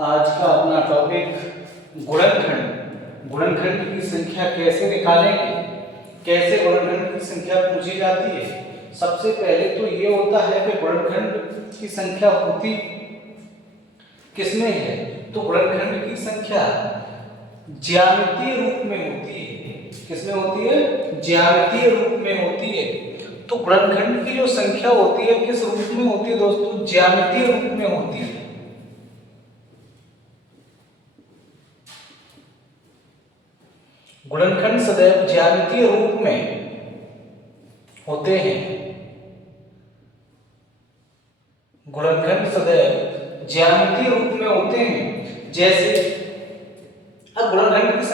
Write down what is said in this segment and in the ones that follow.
आज का अपना टॉपिक गुणनखंड। गुणनखंड की संख्या कैसे निकालेंगे, कैसे गुणनखंड की संख्या पूछी जाती है। सबसे पहले तो ये होता है कि गुणनखंड की संख्या होती किसमें है, तो गुणनखंड की संख्या ज्यामितीय रूप में होती है। किसमें होती है? ज्यामितीय रूप में होती है। तो गुणनखंड की जो संख्या होती है किस रूप में होती है दोस्तों? ज्यामितीय रूप में होती है। गुणनखंड सदैव ज्यामितीय रूप में होते हैं। गुणनखंड सदैव ज्यामितीय रूप में होते हैं। जैसे अब गुणनखंड की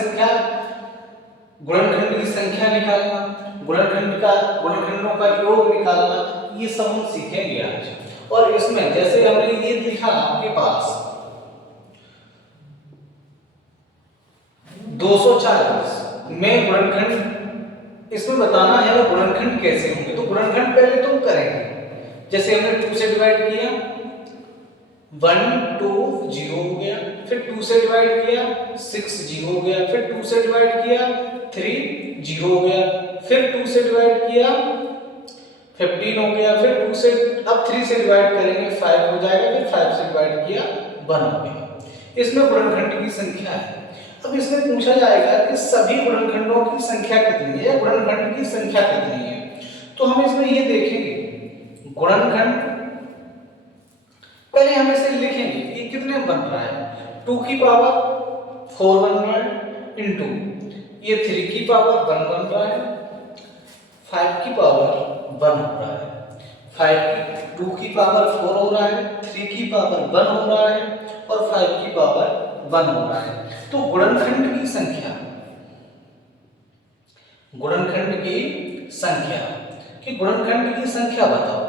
संख्या निकालना, गुणनखंडों का योग निकालना, ये सब हम सीखेंगे आज। और इसमें जैसे हमने ये लिखा आपके पास 240 में गुणनखंड, इसमें बताना है गुणनखंड कैसे होंगे। तो गुणनखंड पहले तुम करेंगे, जैसे हमने 2 से डिवाइड किया 1 2 0 हो गया, फिर 2 से डिवाइड किया 6 0 हो गया, फिर 2 से डिवाइड किया 3 0 हो गया, फिर 2 से डिवाइड किया 15 हो गया, फिर 2 से अब 3 से डिवाइड करेंगे 5 हो जाएगा, फिर 5 से डिवाइड किया 1 हो गया। इसमें गुणनखंड की संख्या है। अब इसमें पूछा जाएगा कि सभी गुणनखंडों की संख्या कितनी है, गुणनखंड की संख्या कितनी है। तो हम इसमें ये देखेंगे गुणनखंड, पहले हम इसे लिखेंगे ये कितने बन रहा है। 2 की पावर 4 बन रहा है इनटू ये 3 की पावर 1 बन रहा है, 5 की पावर 1 हो रहा है, 2 की पावर 4 हो रहा है, 3 की पावर 1 हो रहा है और 5 की पावर 1 हो रहा है। तो गुणनखंड की संख्या कि गुणनखंड की संख्या बताओ।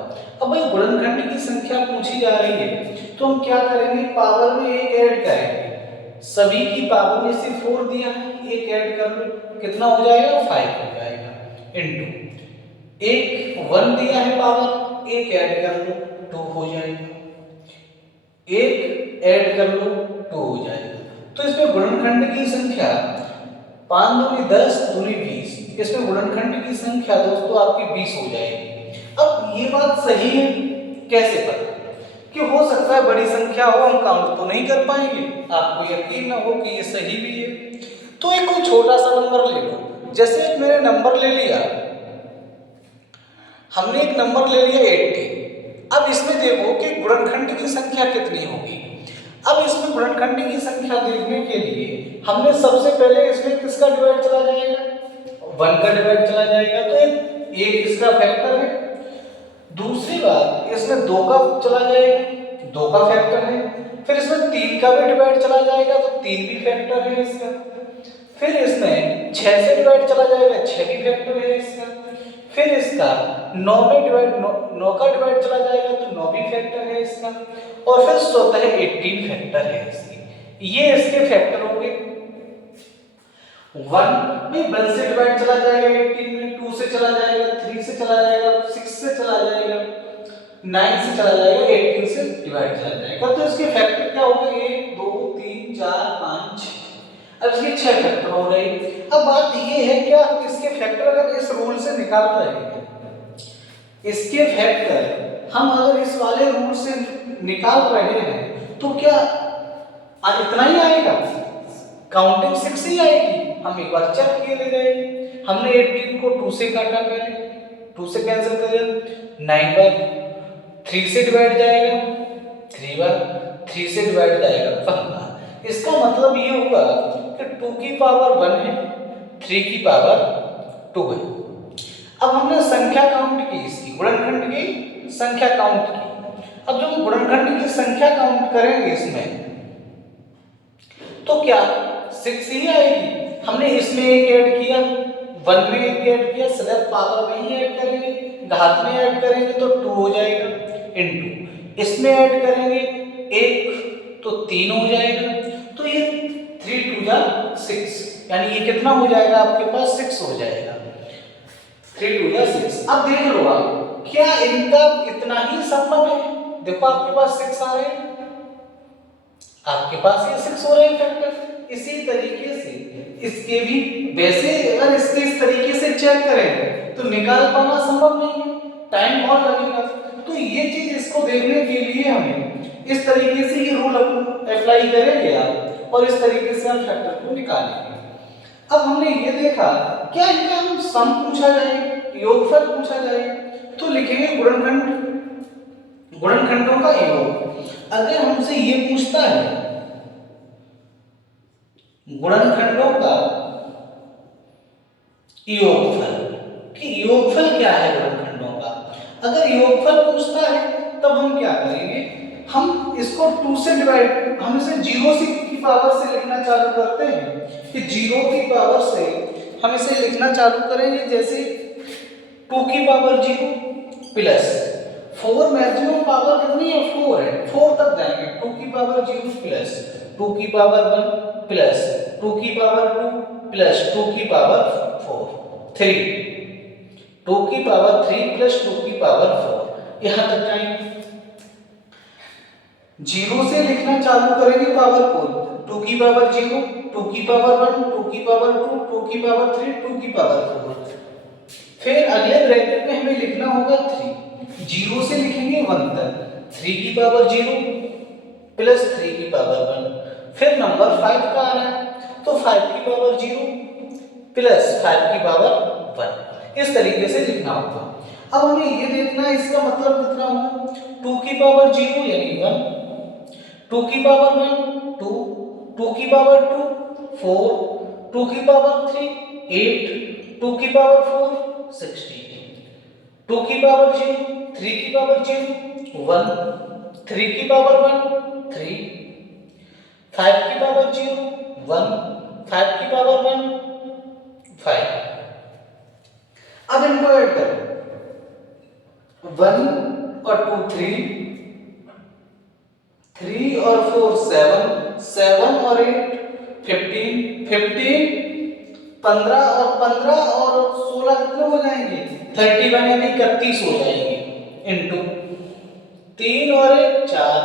अब भाई गुणनखंड की संख्या पूछी जा रही है तो हम क्या करेंगे, पावर में एक ऐड करेंगे। सभी की पावर में से 4 दिया है, एक ऐड कर लो, कितना हो जाएगा 5 हो जाएगा, इनटू एक 1 दिया है पावर, एक ऐड कर लो 2 हो जाएगा, एक ऐड कर लो 2 हो जाएगा। तो इसमें गुणनखंड की संख्या 5 दूनी 10 दूनी 20, इसमें गुणनखंड की संख्या दोस्तों आपकी 20 हो जाएगी। अब ये बात सही है कैसे पता कि हो सकता है बड़ी संख्या हो, हम काउंट तो नहीं कर पाएंगे, आपको यकीन ना हो कि ये सही भी है। तो एक कोई छोटा सा नंबर ले लो, जैसे एक मैंने नंबर ले लिया, हमने एक नंबर ले लिया 80। अब इसमें देखो कि गुणनखंड की संख्या कितनी होगी। अब इसमें गुणनखंड की संख्या देखने के लिए हमने सबसे पहले इसमें किसका डिवाइड चला जाएगा, 1 का डिवाइड चला जाएगा, तो एक इसका फैक्टर है। दूसरी बात इसमें 2 का चला जाएगा, 2 का फैक्टर है। फिर इसमें 3 का भी डिवाइड चला जाएगा तो 3 भी फैक्टर है इसका। फिर इसमें 6 से डिवाइड चला जाएगा, 6 भी फैक्टर है इसका। फिर इसका 9 का डिवाइड चला जाएगा तो 9 भी फैक्टर है इसका। और फिर स्वतः 18 फैक्टर है इसकी। ये इसके फैक्टर हो गए। 1 से डिवाइड चला जाएगा 18 में, 2 से चला जाएगा, 3 से चला जाएगा, 6 से चला जाएगा, 9 से चला जाएगा, 18 से डिवाइड चला जाएगा। तो इसके फैक्टर क्या हो गए, 1 2 3 4 5 6। अब इसके 6 फैक्टर हो गए। अब बात ये है क्या इसके फैक्टर अगर इस रूल से निकाल रहे हैं, इसके फैक्टर हम अगर इस वाले रूल से निकाल रहे हैं तो क्या इतना ही आएगा, काउंटिंग 6 ही आएगी। हम एक बार चेक किए ले रहे हैं, हमने 18 को 2 से काटा, पहले 2 से कैंसिल कर दिया, 9 बार 3 से डिवाइड जाएगा, 3 बार 3 से डिवाइड जाएगा 15। इसका मतलब ये हुआ कि 2 की पावर 1 है, 3 की पावर 2 है। अब हमने संख्या काउंट की, इसकी गुणनखंड की संख्या काउंट की। अब जब गुणनखंड की संख्या काउंट करेंगे इसमें तो क्या 6 ही आएगी। हमने इसमें एक ऐड किया, 1 में एक ऐड किया, सदैव पावर में ही ऐड करेंगे, घात में ऐड करेंगे तो 2 हो जाएगा, इनटू इसमें ऐड करेंगे 1 तो 3 हो जाएगा। तो ये 3 2 जा 6, यानी ये कितना हो जाएगा आपके पास 6 हो जाएगा, 3 2 जा 6। अब देख लो आप क्या इनका इतना ही संभव है। देखो आपके पास 6 आ रहे हैं। आपके पास ये 6 हो रहे हैं फैक्टर। इसी तरीके से इसके भी, वैसे अगर इसके इस तरीके से चेक करें तो निकाल पाना संभव नहीं है, टाइम बहुत लगेगा। तो ये चीज इसको देखने के लिए हमें इस तरीके से ये रूल अप्लाई करेंगे आप, और इस तरीके से हम फैक्टर को निकालेंगे। अब हमने ये देखा, क्या इनका हम सम पूछा जाए, योगफल पूछा जाए, तो लिखेंगे गुणनखंडों का योग। अगर हमसे ये पूछता है गुणनखंडों का योगफल, कि योगफल क्या है गुणनखंडों का, अगर योगफल पूछता है तब हम क्या करेंगे, हम इसको 2 से डिवाइड, हम इसे 0 की पावर से लिखना चालू करते हैं कि 0 की पावर से हम इसे लिखना चालू करेंगे, जैसे 2 की पावर 0 प्लस 4, मैक्सिमम पावर कितनी है 4 है, 4 तक जाएंगे, 2 की पावर 0 प्लस 2 की पावर 1 प्लस 2 की पावर 2 प्लस 2 की पावर 3, 2 की पावर 3 प्लस 2 की पावर 4, यहां तक जाएंगे। 0 से लिखना चालू करेंगे पावर को, 2 की पावर 0, 2 की पावर 1, 2 की पावर 2, 2 की पावर 3, 2 की पावर 4। फिर अगले ब्रैकेट में हमें लिखना होगा 3, 0 से लिखेंगे 1 तक, 3 की पावर 0 प्लस 3 की पावर 1। फिर नंबर 5 का आ रहा है तो 5 की पावर 0 प्लस 5 की पावर 1, इस तरीके से लिखना होगा। अब हमें ये देखना है इसका मतलब कितना होगा, 2 की पावर 0 यानी 1, 2 की पावर 1 2, 2 की पावर 2 4, 2 की पावर 3 8, 2 की पावर 4 16, 2 की पावर 0 3 की पावर 0 1, 3 की पावर 1 3, 5 की पावर 0 1, 5 की पावर 1 5। अब इनको ऐड करो, 1 और 2 3, 3 और 4 7, 7 और 8 15, 15 15 और 15 और 16 कितने हो जाएंगे 31 यानी 31 हो जाएंगे, इनटू 3 और 1 4,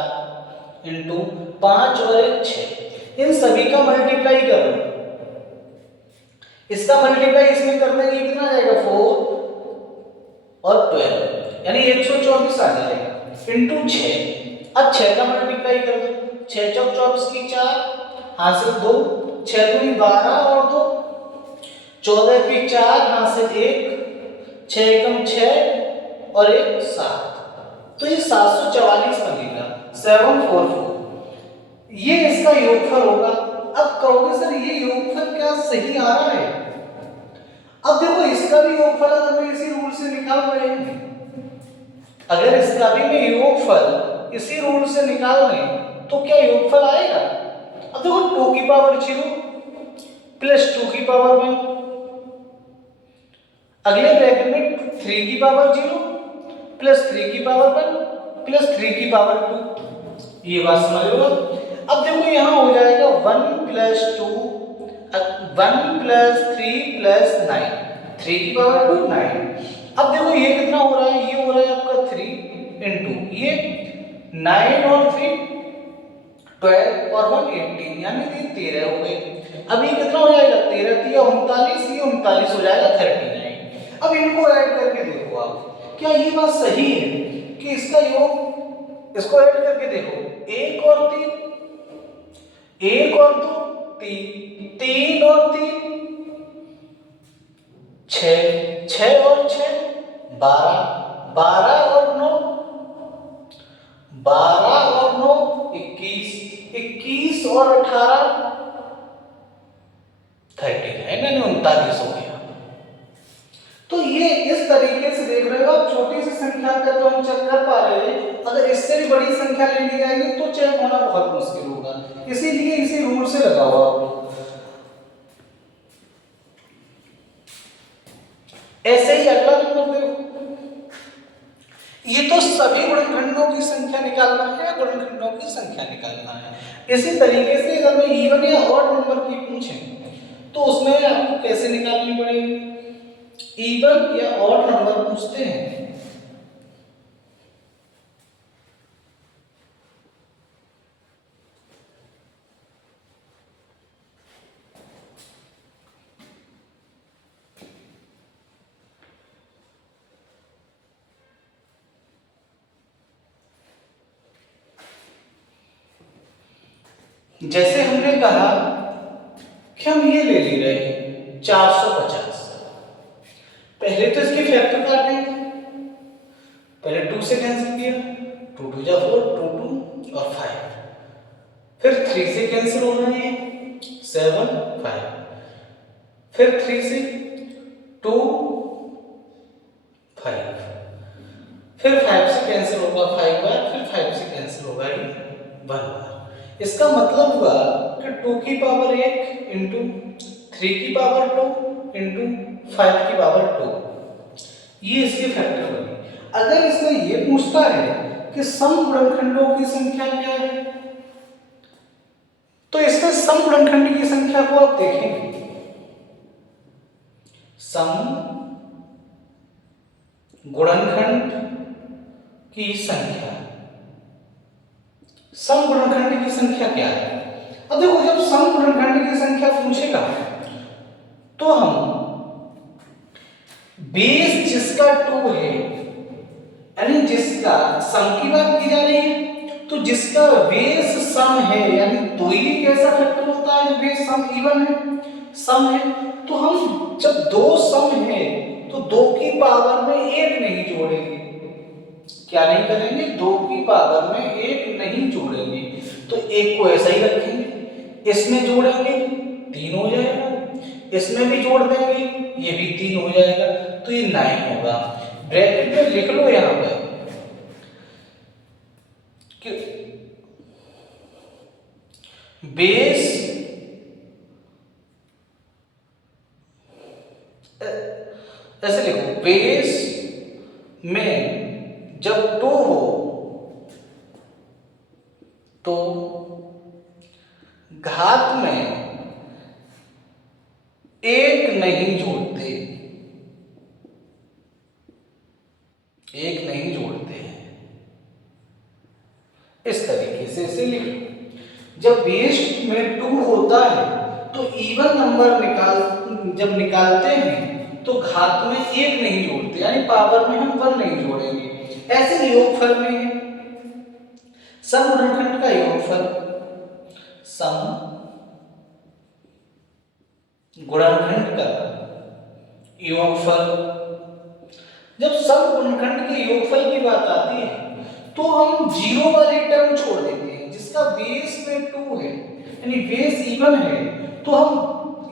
इनटू 5 और 1 6, इन सभी का मल्टीप्लाई करो, इसका मल्टीप्लाई इसमें करने के कितना आ जाएगा 4 और 12 यानी 124 आ जाएगा, इनटू 6। अब 6 का मल्टीप्लाई कर दो, 6 चौक 24 की 4, हासिल 2, 6 दूनी 12 और 2 14 की 4, हासिल 1, 6 एकम 6 और 1 7, तो ये 744 बनेगा 744, ये इसका योगफल होगा। अब कहोगे सर ये योगफल क्या सही आ रहा है, अब देखो इसका भी योगफल अगर मैं इसी रूल से निकाल रहे हैं, अगर इसका भी मैं योगफल इसी रूल से निकाल रहे तो क्या योगफल आएगा। अब देखो 2 की पावर 0 प्लस 2 की पावर 1, अगले ब्रैकेट में 3 की पावर 0 प्लस 3 की पावर 1 प्लस 3 की पावर 2, ये बात समझ लो। अब देखो यहां हो जाएगा 1 प्लस 2 1 प्लस 3 प्लस 9, 3 की पावर 2 9। अब देखो ये कितना हो रहा है, ये हो रहा है आपका 3 इंटू ये 9 और 3 12 और 1 18 यानी ये 13 हो गए। अब ये कितना हो जाएगा 13 3 39, ये 39 हो जाएगा 39। अब इनको ऐड करके देखो आप, क्या ये बात सही है कि इसका योग, इसको ऐड करके देखो 1 और 3 1 और 2 3 3 और 3 6 6 और 6 12 12 और 9 12 और 9 21 21 और 18 39 यानी 39 हो गया। तो ये इस तरीके से देख रहे हो आप, छोटी सी संख्या पे तो हम चेक कर पा रहे हैं, अगर इससे भी बड़ी संख्या ले ली जाएगी तो चेक होना बहुत मुश्किल होगा, इसीलिए इसी रूल से लगाओ आप लोग। ऐसे ही अगला नंबर देखो, ये तो सभी गुणनखंडों की संख्या निकालना है, गुणनखंडों की संख्या निकालना है। इसी तरीके से अगर मैं इवन या ऑड नंबर की पूछे तो उसमें आपको कैसे निकालनी पड़ेगी, इवन या ऑड नंबर पूछते हैं जैसे हमने कहा कि हम ये ले रहे हैं 450, पहले तो इसके फैक्टर काटेंगे, पहले 2 से कैंसिल किया, 2 2 जा 4, 2 2 और 5, फिर 3 से कैंसिल हो रहे हैं 7 5, फिर 3 से 2 5, फिर 5 से कैंसिल होगा 5 बार, फिर 5 से कैंसिल होगा ये 1 बार। इसका मतलब हुआ कि 2 की पावर 1 इंटू 3 की पावर 2 इंटू 5 की पावर 2, ये इसके फैक्टर बने। अगर इसमें ये पूछता है कि सम गुणनखंडों की संख्या क्या है, तो इसमें सम गुणनखंड की संख्या को आप देखेंगे, सम गुणनखंड की संख्या, सम गुणनखंड की संख्या क्या है। अब देखो, जब सम गुणनखंड की संख्या पूछेगा तो हम बेस जिसका 2 है, यानी जिसका सम की बात की जा रही है, तो जिसका बेस सम है, यानी 2 ही कैसा फैक्टर होता है जो बेस सम इवन है, सम है, तो हम जब 2 सम है तो 2 की पावर में 1 नहीं जोड़ेंगे। क्या नहीं करेंगे? 2 की पावर में 1 नहीं जोड़ेंगे, तो 1 को ऐसा ही रखेंगे, इसमें जोड़ेंगे 3 हो जाएगा, इसमें भी जोड़ देंगे ये भी 3 हो जाएगा, तो ये 9 होगा। ब्रैकेट में लिख लो यहां पर कि बेस ऐसे लिखो, बेस में जब 2 हो तो घात में 1 नहीं जोड़ते, 1 नहीं जोड़ते हैं। इस तरीके से इसे लिख लो। जब बेस में 2 होता है तो इवन नंबर जब निकालते हैं तो घात में 1 नहीं जोड़ते, यानी पावर में हम 1 नहीं जोड़ेंगे। ऐसे योगफल में है, सम गुणनखंड का योगफल, सम गुणनखंड का योगफल, जब सम गुणनखंड के योगफल की बात आती है तो हम जीरो वाली टर्म छोड़ देते हैं। जिसका बेस में 2 है, यानी बेस इवन है, तो हम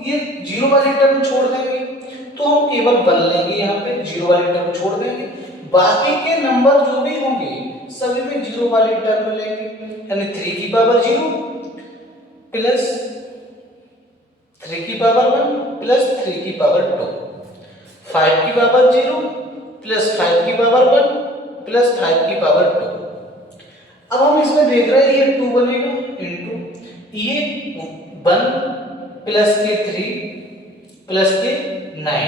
ये जीरो वाली टर्म छोड़ देंगे, तो हम केवल 1 लेंगे, यहाँ पे जीरो वाली टर्म छोड़ देंगे, बाकी के नंबर जो भी होंगे सभी में जीरो वाली टर्म लेंगे, यानी 3 की पावर 0 प्लस 3 की पावर 1 प्लस 3 की पावर 2, 5 की पावर 0 प्लस 5 की पावर 1 प्लस 5 की पावर 2। अब हम इसमें देख रहे हैं ये 2 बनेगा इंटू ये 1 प्लस के 3 प्लस के 9,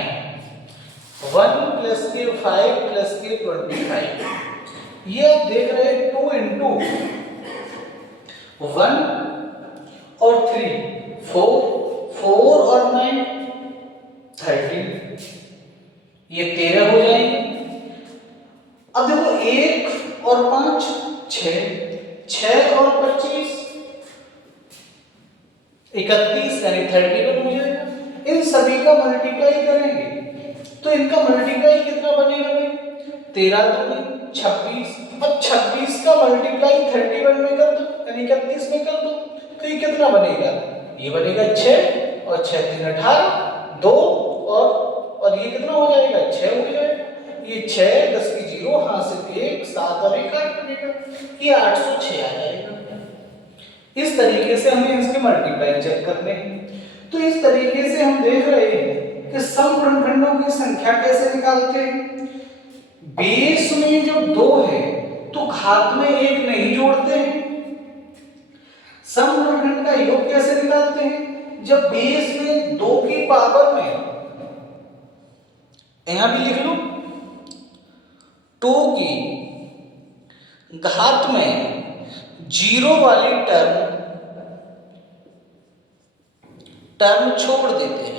1 प्लस के 5 प्लस के 25, ये आप देख रहे हैं 2 इंटू 1 और 3 4 और 9 13, ये 13 हो जाएंगे। अब देखो 1 और 5 6, 6 और 25 31, यानी 31 हो जाएगा। इन सभी का मल्टीप्लाई करेंगे तो इनका मल्टीप्लाई कितना बनेगा भाई? 13 दूनी 26, अब 26 का मल्टीप्लाई 31 में कर दो, यानी 31 में कर दो, तो ये कितना बनेगा? ये बनेगा 6 और 6 3 18 2 और ये कितना हो जाएगा? 6 हो जाएगा। ये 6 10 की 0 हाथ से 1 7 और 1 8 बनेगा, ये 806 आ जाएगा। इस तरीके से हमें इसके मल्टीप्लाई चेक करने हैं। तो इस तरीके से हम देख रहे हैं कि सम गुणनखंडों की संख्या कैसे निकालते हैं। बेस में जब 2 है तो घात में 1 नहीं जोड़ते हैं। सम गुणनखंड का योग कैसे निकालते हैं? जब बेस में 2 की पावर में, यहां भी लिख लो, 2 की घात में 0 वाली टर्म छोड़ देते हैं।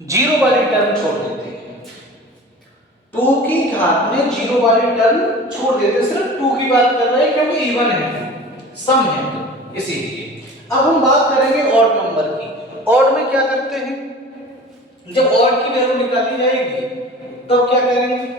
जीरो वाली टर्म छोड़ देते हैं। 2 की हाथ में जीरो वाली टर्म छोड़ देते, सिर्फ 2 की बात कर रहे हैं क्योंकि इवन है, सम है इसीलिए। अब हम बात करेंगे ऑड नंबर की। ऑड में क्या करते हैं, जब ऑड की वैल्यू निकाली जाएगी तब क्या करेंगे,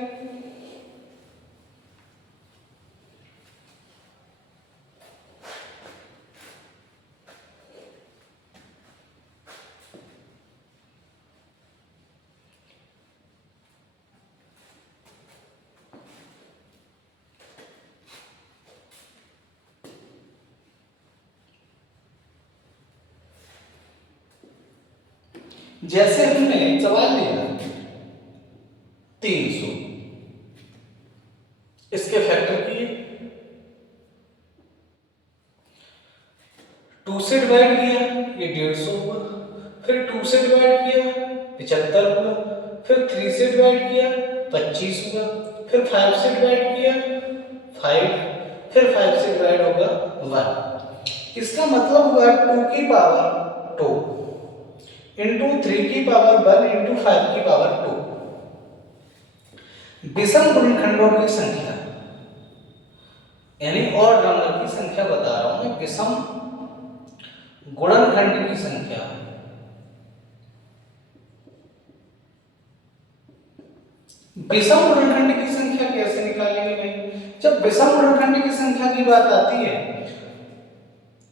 जैसे हमने सवाल लिया 300, इसके फैक्टर किए, 2 से डिवाइड किया ये 150 हुआ, फिर 2 से डिवाइड किया 75 हुआ, फिर 3 से डिवाइड किया 25 हुआ, फिर 5 से डिवाइड किया 5, फिर 5 से डिवाइड होगा 1। इसका मतलब हुआ 2 की पावर 2 इंटू 3 की पावर 1 इंटू 5 की पावर 2। विषम गुणनखंडों की संख्या यानी ऑड नंबर की संख्या बता रहा हूं मैं, विषम गुणनखंड की संख्या विषम गुणनखंड की संख्या कैसे निकालेंगे भाई, जब विषम गुणनखंड की संख्या की बात आती है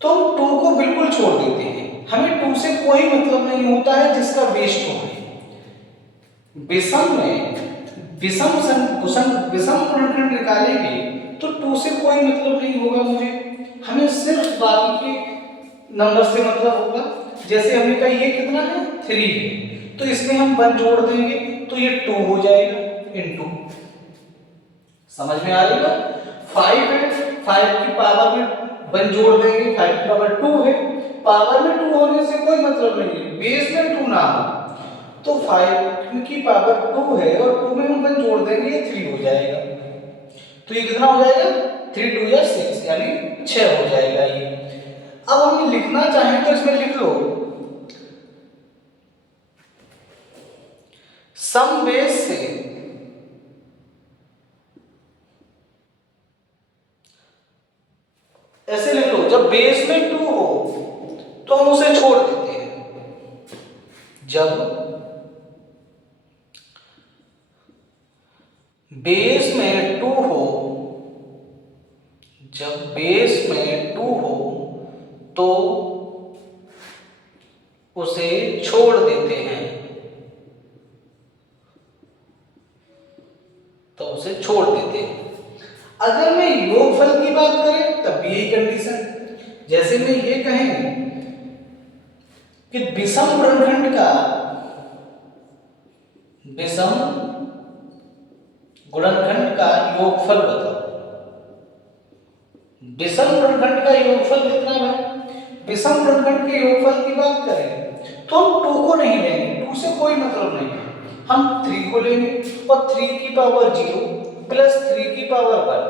तो हम 2 को बिल्कुल छोड़ देते हैं, हमें 2 से कोई मतलब नहीं होता है जिसका बेस 2 है। विषम में विषम गुणनखंड निकालेंगे तो 2 से कोई मतलब नहीं होगा मुझे, हमें सिर्फ बाकी के नंबर से मतलब होगा। जैसे हमने कहा ये कितना है 3 है, तो इसमें हम 1 जोड़ देंगे तो ये 2 हो जाएगा इनटू, समझ में आ रही है। 5 है, 5 की पावर में 1 जोड़ देंगे, 5 की पावर 2 है, पावर में 2 होने से कोई मतलब नहीं है, बेस में 2 ना हो तो 5 की पावर 2 है और 2 में हम 1 जोड़ देंगे ये 3 हो जाएगा, तो ये कितना हो जाएगा 3 2 या 6 यानी 6 हो जाएगा ये। अब हम लिखना चाहें तो इसमें लिख लो सम बेस से ऐसे लिख लो, जब बेस में 2 हो तो हम उसे छोड़ देते हैं, जब बेस में 2 हो, जब बेस में 2 हो तो उसे छोड़ देते हैं, तो उसे छोड़ देते हैं। अगर मैं योगफल की बात करें तब भी यही कंडीशन, जैसे मैं ये कहें कि विषम गुणनखंड का योगफल बताओ, विषम गुणनखंड का योगफल कितना है। विषम गुणनखंड के योगफल की बात करें तो हम 2 को नहीं लेंगे, 2 से कोई मतलब नहीं है, हम 3 को लेंगे और 3 की पावर 0 प्लस 3 की पावर 1,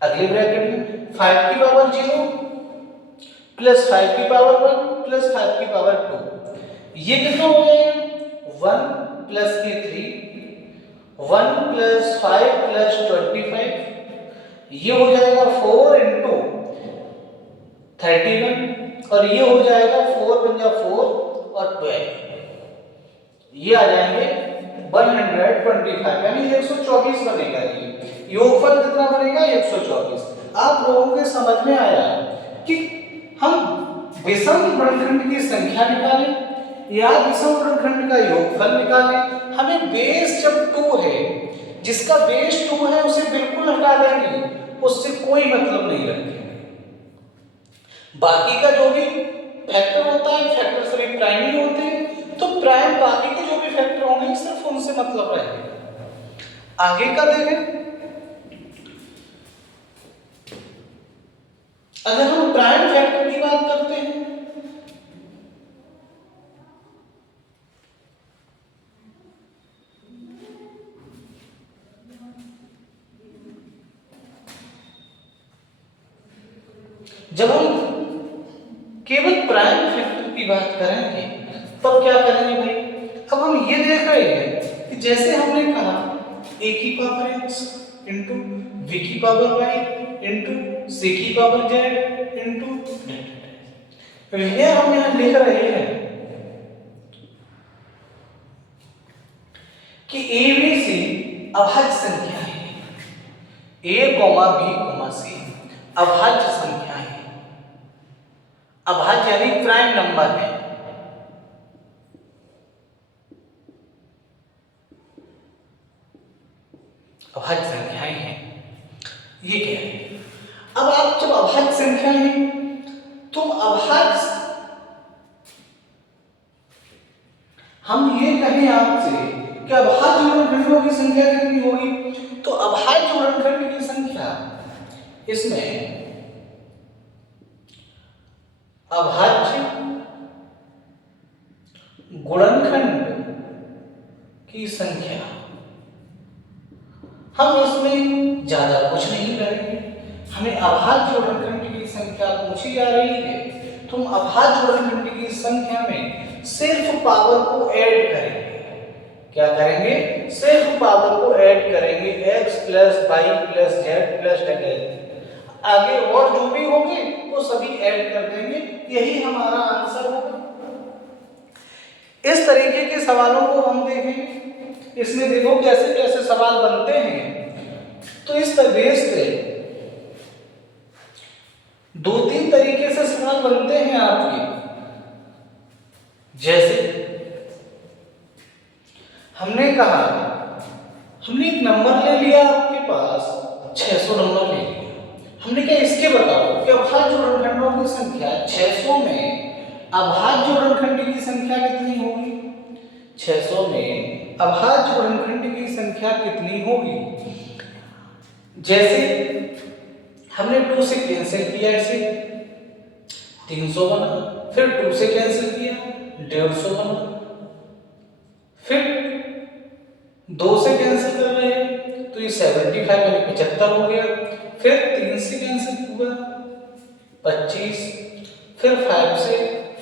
अगले ब्रैकेट में 5 की पावर 0 प्लस 5 की पावर 1 प्लस 5 की पावर 2, ये कितना हो जाएगा 1 प्लस के 3, 1 प्लस 5 प्लस 25, ये हो जाएगा 4 इंटू 31 और ये हो जाएगा 4 पंजा 4 और 12, ये आ जाएंगे 125 यानी 124 बनेगा। ये योगफल कितना बनेगा 124। आप लोगों के समझ में आया कि हम विषम गुणनखंड की संख्या निकालें या विषम गुणनखंड का योगफल निकालें, हमें बेस जब 2 है, जिसका बेस 2 है उसे बिल्कुल हटा देंगे, उससे कोई मतलब नहीं रखेंगे। बाकी का जो भी फैक्टर होता है, फैक्टर सभी प्राइम ही होते हैं, तो प्राइम बाकी के जो भी फैक्टर होंगे सिर्फ उनसे मतलब रहेगा। आगे का देखें, अगर हम प्राइम फैक्टर की बात करते हैं जब हम केवल प्राइम फैक्टर की बात करेंगे तब क्या करेंगे भाई, अब हम ये देख रहे हैं कि जैसे हमने कहा a की पावर x इंटू v की पावर y इंटू c की पावर z इंटू तो ये हम यहाँ लिख रहे हैं कि a b c अभाज्य संख्या है, a, b, c अभाज्य संख्या है। अभाज्य यानी प्राइम नंबर है। अभाज्य संख्याएं हैं, ये क्या है? अब आप जब अभाज्य संख्या है तो अभाज्य, हम ये कहें आपसे कि अभाज्य गुणनखंडों की संख्या कितनी होगी, तो अभाज्य गुणनखंड की संख्या इसमें अभाज्य गुणनखंड की संख्या, हम इसमें ज्यादा कुछ नहीं करेंगे। हमें अभाज्य गुणनखंड की संख्या पूछी जा रही है तो हम अभाज्य गुणनखंड की संख्या में सिर्फ पावर को ऐड करेंगे। क्या करेंगे? सिर्फ पावर को ऐड करेंगे, x plus y plus z plus z, आगे और जो भी होंगे वो सभी ऐड कर देंगे, यही हमारा आंसर होगा। इस तरीके के सवालों को हम देखेंगे। इसमें देखो कैसे कैसे सवाल बनते हैं। तो इस तरह से 2-3 तरीके से सवाल बनते हैं आपके। जैसे हमने कहा, हमने एक नंबर ले लिया, आपके पास 600 नंबर ले लिया, हमने कहा इसके बताओ कि अभाज्य गुणनखंडों की संख्या 600 में अभाज्य गुणनखंड की संख्या कितनी होगी? 600 में अभाज्य गुणनखंड की संख्या कितनी होगी? जैसे हमने 2 से कैंसिल किया, इसे 300 बना, फिर 2 से कैंसिल किया 150 बना, फिर 2 से कैंसिल कर रहे हैं तो ये 75 यानी 75 हो गया, फिर 3 से कैंसिल हुआ 25, फिर 5 से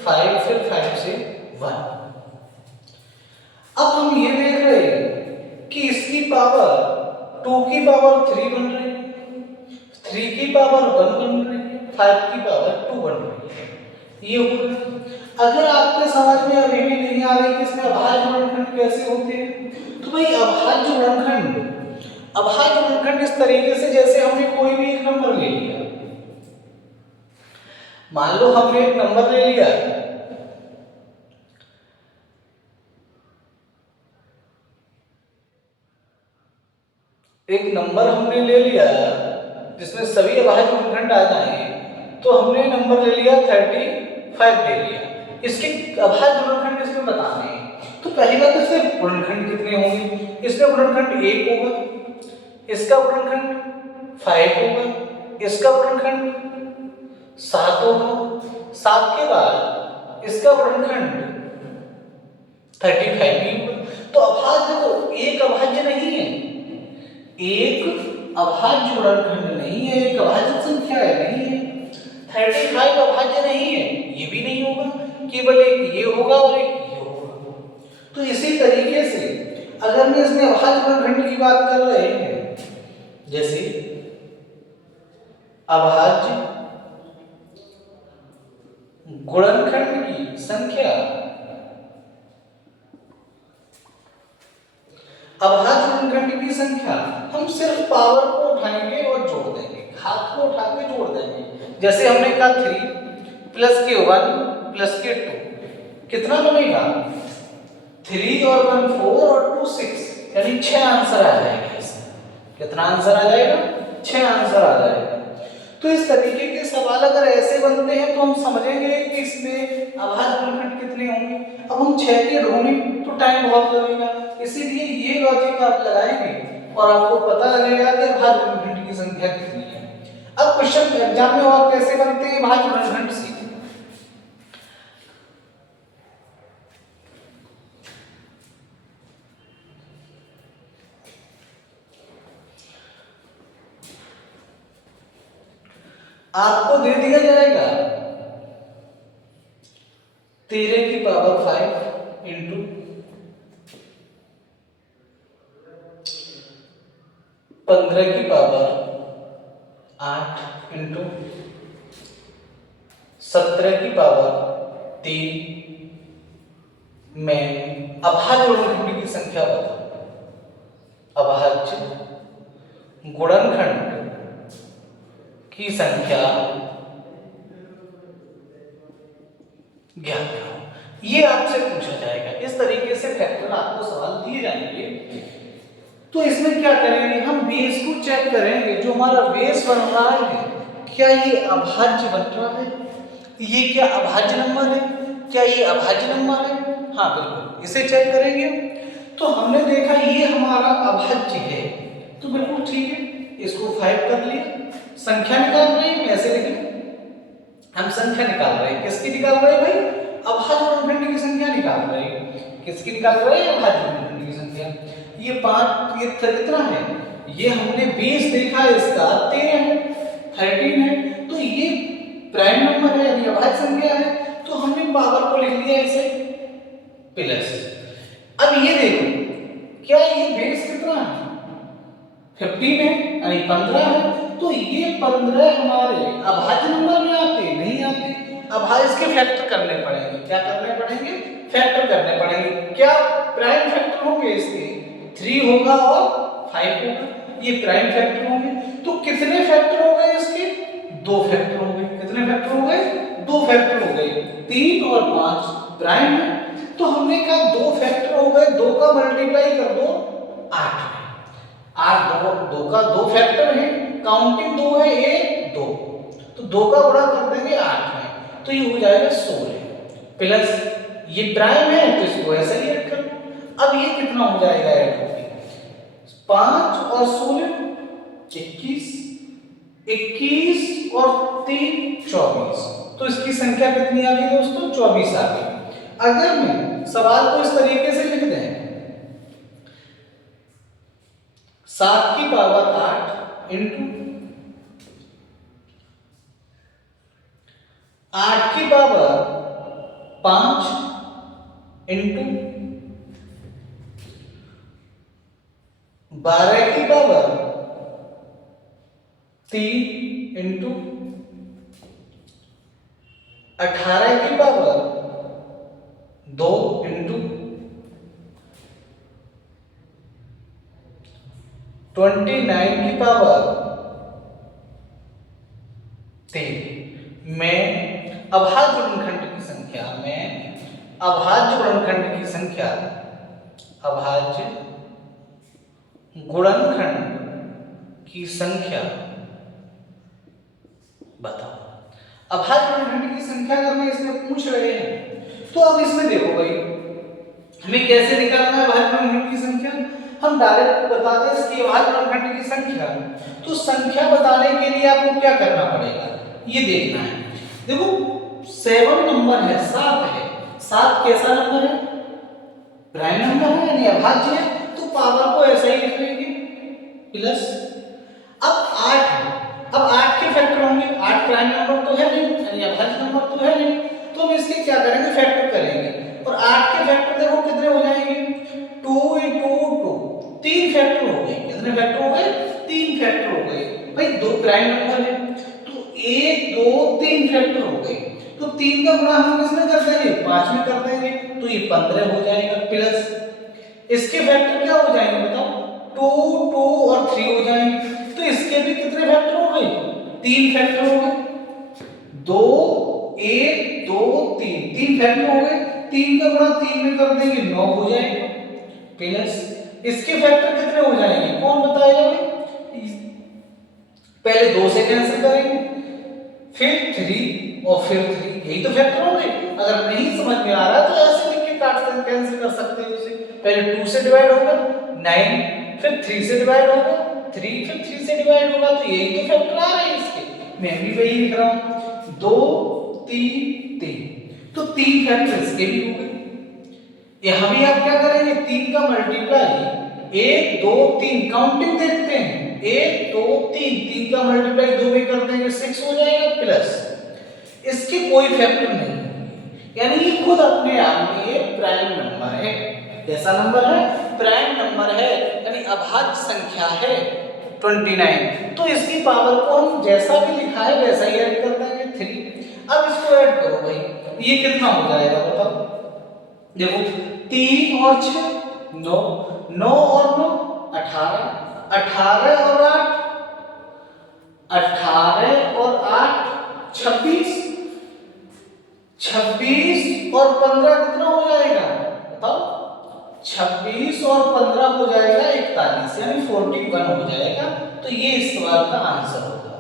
5, फिर 5 से 1। अब हम ये देख रहे हैं कि इसकी पावर 2 की पावर 3 बन रही है, 3 की पावर 1 बन रही है, 5 की पावर 2 बन रही है। ये हो गया। अगर आपके समझ में अभी भी नहीं आ रही कि इसमें अभाज्य गुणनखंड कैसे होते हैं, तो भाई अभाज्य गुणनखंड इस तरीके से, जैसे हमने कोई भी एक नंबर ले लिया, मान लो हमने एक नंबर ले लिया, एक नंबर हमने ले लिया जिसमें सभी अभाज्य गुणनखंड आ जाए, तो हमने नंबर ले लिया 35 ले लिया। इसके अभाज्य गुणनखंड इसमें बताने हैं, तो पहली बात इसके गुणनखंड कितने होंगे? इसमें गुणनखंड 1 होगा, इसका गुणनखंड 5 होगा, इसका गुणनखंड 7 होगा, 7 के बाद इसका गुणनखंड 35 भी होगा। तो अभाज्य देखो, एक अभाज्य नहीं है, एक अभाज्य गुणनखंड नहीं है, एक अभाज्य संख्या है, नहीं है। 35 अभाज्य नहीं है, ये भी नहीं होगा, केवल एक ये होगा और एक ये होगा। तो इसी तरीके से अगर मैं इसमें अभाज्य गुणनखंड की बात कर रहे हैं, जैसे अभाज्य गुणनखंड की संख्या, अभाज्य गुणनखंड की संख्या हम सिर्फ पावर को उठाएंगे और जोड़ देंगे, घात को उठा के जोड़ देंगे। जैसे हमने कहा 3 प्लस के 1 प्लस के 2 कितना बनेगा? 3 और 1 4 और 2 6, यानी 6 आंसर आ जाएगा इसमें। कितना आंसर आ जाएगा? 6 आंसर आ जाएगा। तो इस तरीके के सवाल अगर ऐसे बनते हैं तो हम समझेंगे कि इसमें अभाज्य गुणनखंड कितने होंगे। अब हम 6 के ढूंढें तो टाइम बहुत लगेगा, इसीलिए ये लॉजिक आप लगाएंगे और आपको पता लगेगा कि अभाज्य गुणनखंड की संख्या कितनी है। अब क्वेश्चन एग्जाम में और कैसे बनते हैं अभाज्य गुणनखंड से, आपको दे दिया जाएगा 13 की पावर 5 इंटू 15 की पावर 8 इंटू 17 की पावर 3 में अभाज्य गुणनखंड की संख्या बताओ। अभाज्य गुणनखंड की संख्या ज्ञात करो। ये आपसे पूछा जाएगा। इस तरीके से फैक्टर आपको सवाल दिए जाएंगे। तो इसमें क्या करेंगे, हम बेस को चेक करेंगे। जो हमारा बेस बन रहा है, क्या ये अभाज्य बन रहा है? ये क्या अभाज्य नंबर है? क्या ये अभाज्य नंबर है? हाँ बिल्कुल, इसे चेक करेंगे। तो हमने देखा ये हमारा अभाज्य है, तो बिल्कुल ठीक है, इसको 5 कर लिया। संख्या निकाल रहे हैं, ऐसे लिखें, हम संख्या निकाल रहे हैं। किसकी निकाल रहे हैं भाई? अभाज्य गुणनखंड की संख्या निकाल रहे हैं। किसकी निकाल रहे हैं? अभाज्य गुणनखंड की संख्या। ये 5 ये कितना है? ये हमने 20 देखा, इसका 13 है, 13 है। तो ये प्राइम नंबर है, यानी अभाज्य संख्या है। तो हमने पावर को लिख लिया ऐसे प्लस। अब ये देखो, क्या ये बेस कितना है? 15 है, यानी 15 है। तो ये 15 हमारे अभाज्य नंबर में आते नहीं आते? अभाज्य इसके फैक्टर करने पड़ेंगे। क्या करने पड़ेंगे? फैक्टर करने पड़ेंगे। क्या प्राइम फैक्टर होंगे इसके? 3 होगा और 5 होगा, ये प्राइम फैक्टर होंगे। तो कितने फैक्टर हो गए इसके? 2 फैक्टर हो गए। कितने फैक्टर हो गए? 2 फैक्टर हो गए। 3 और 5 प्राइम है, तो हमने कहा 2 फैक्टर हो गए। 2 का मल्टीप्लाई कर दो 8 में। 8 2 का 2 फैक्टर है, काउंटिंग 2 है, 1 2, तो 2 का गुणा कर देंगे 8 में, तो ये हो जाएगा 16 प्लस ये प्राइम है, तो इसको ऐसे ही ऐड कर लो। अब ये कितना हो जाएगा ऐड होके? 5 और 16 21, 21 और 3 24। तो इसकी संख्या कितनी आ गई दोस्तों? 24 आ गई। अगर मैं सवाल को इस तरीके से लिख दें, 7 की पावर 8 इंटू 8 की पावर 5 इंटू 12 की पावर 3 इंटू 18 की पावर 2 इंटू 29 की पावर 3 में अभाज्य गुणनखंड की संख्या अभाज्य गुणनखंड की संख्या बताओ। अभाज्य गुणनखंड की संख्या करना इसमें पूछ रहे हैं। तो अब इसमें देखो भाई, हमें कैसे निकालना है अभाज्य गुणनखंड की संख्या? हम डायरेक्ट बता दें इसकी अभाज्य गुणनखंड की संख्या। तो संख्या बताने के लिए आपको क्या करना पड़ेगा, ये देखना है। देखो 7 नंबर है, 7 है। 7 कैसा नंबर है? प्राइम नंबर है, यानी अभाज्य है। तो पावर को ऐसे ही लिख लेंगे प्लस। अब 8 है, अब 8 के फैक्टर होंगे। 8 प्राइम नंबर तो है नहीं, यानी अभाज्य नंबर तो है नहीं। तो हम इसके क्या करेंगे? फैक्टर करेंगे। और 8 के फैक्टर देखो कितने हो जाएंगे? 2 into 2, 3 फैक्टर हो गए। कितने फैक्टर हो गए? 3 फैक्टर हो गए। भाई 2 प्राइम नंबर है, तो 1 2 3 फैक्टर हो गए। तो 3 का गुणा हम किसमें कर देंगे? 5 में कर देंगे, तो ये 15 हो जाएगा प्लस। इसके फैक्टर क्या हो जाएंगे बताओ? 2 2 और 3 हो जाएंगे। तो इसके भी कितने फैक्टर हो गए? 3 फैक्टर हो गए। 2 1 2 3, 3 फैक्टर हो गए। 3 का गुणा 3 में कर देंगे, 9 हो जाएगा प्लस। इसके फैक्टर कितने हो जाएंगे? कौन बताएगा भाई? पहले 2 से कैंसिल करेंगे, फिर 3 और फिर 3, यही तो फैक्टर होंगे। अगर नहीं समझ में आ रहा तो ऐसे लिख के काट सकते, कैंसिल कर सकते हैं उसे। पहले 2 से डिवाइड होगा 9, फिर 3 से डिवाइड होगा 3, फिर 3 से डिवाइड होगा, तो यही तो फैक्टर आ रहे हैं इसके। मैं भी वही लिख रहा हूं, 2 3 3, तो 3 फैक्टर इसके भी हो गए। यहां भी आप क्या करेंगे? 3 का मल्टीप्लाई 1 2 3, काउंटिंग देखते हैं, 1 2 3, 3 का मल्टीप्लाई 2 में कर देंगे, 6 हो जाएगा प्लस। इसके कोई फैक्टर नहीं, यानी ये खुद अपने आप में ये प्राइम नंबर है। कैसा नंबर है? प्राइम नंबर है, यानी अभाज्य संख्या है। 29। तो इसकी पावर को हम जैसा भी लिखा है वैसा ही ऐड कर देंगे 3। अब इसको ऐड करो भाई, ये कितना हो जाएगा बताओ। देखो 3 और 6 9, 9 और 9 18, 18 और 8 18 और 8 26, 26 और 15 कितना हो जाएगा बताओ। 26 और 15 हो जाएगा 41, यानी 41 हो जाएगा। तो ये इस सवाल का आंसर होगा।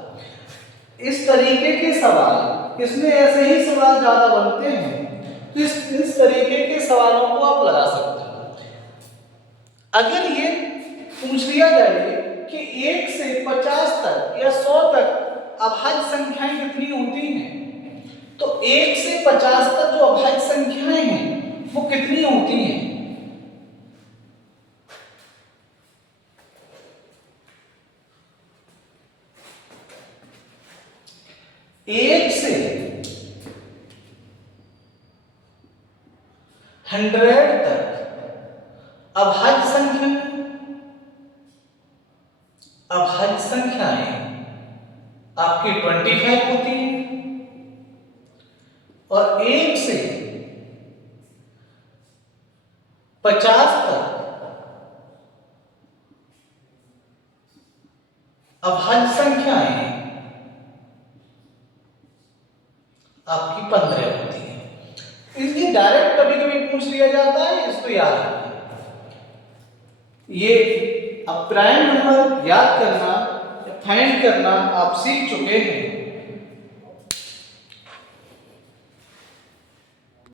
इस तरीके के सवाल, इसमें ऐसे ही सवाल ज्यादा बनते हैं, तो इस तरीके के सवालों को आप लगा सकते हो। अगर ये पूछ लिया जाए कि 1 से 50 तक या 100 तक अभाज्य संख्याएं कितनी होती हैं, तो 1 से 50 तक जो अभाज्य संख्याएं हैं वो कितनी होती हैं। 1 से 100 तक अभाज्य संख्याएं आपकी 25 होती हैं, और 1 से 50 तक अभाज्य संख्याएं आपकी 15 होती है। इसलिए डायरेक्ट कभी कभी पूछ लिया जाता है, इसको याद रखना। ये अब प्राइम नंबर याद करना, फाइंड करना आप सीख चुके हैं।